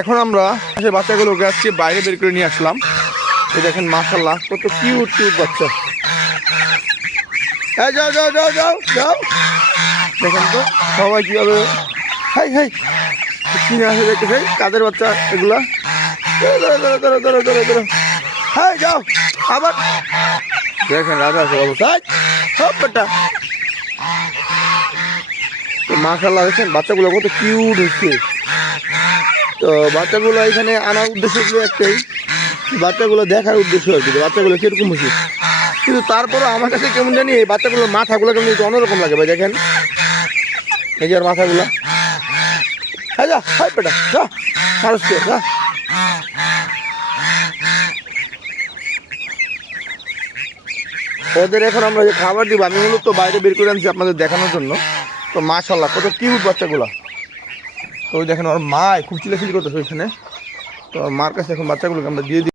এখন আমরা সেই বাচ্চাগুলোকে আজকে বাইরে বের করে নিয়ে আসলাম। এই দেখেন মাশাআল্লাহ কত কিউট কিউট বাচ্চা। এই যাও যাও যাও যাও যাও, দেখেন তো সবাই কীভাবে হাই হাই কিনে আসে দেখতে। কাদের বাচ্চা এগুলা? ধরো ধরো ধরো ধরো ধরো ধরো, হাই যাও আবার দেখেন রাজা অবস্থা সব বেটা। মাশাআল্লাহ দেখেন বাচ্চাগুলো কত কিউট হচ্ছে। তো বাচ্চাগুলো এখানে আনার উদ্দেশ্য ছিল একটাই, বাচ্চাগুলো দেখার উদ্দেশ্য আর কি, বাচ্চাগুলো কিরকম হচ্ছে। কিন্তু তারপরে আমার কাছে কেমন জানি এই বাচ্চাগুলোর মাথাগুলো কেমন একটু অন্যরকম লাগে ভাই। দেখেন এই যে আর মাথাগুলো, হ্যাঁ যা হাই বেটা যা মানুষকে যা। ওদের এখন আমরা যে খাবার দিব, আমি মূলত বাইরে বের করে আনছি আপনাদের দেখানোর জন্য। তো মাশাআল্লাহ কত কিউট বাচ্চাগুলো। তো ওই দেখেন ওর মা খুব চিলাচিলি করতেছে ওইখানে। তো মার কাছে এখন বাচ্চাগুলোকে আমরা দিয়ে দিই।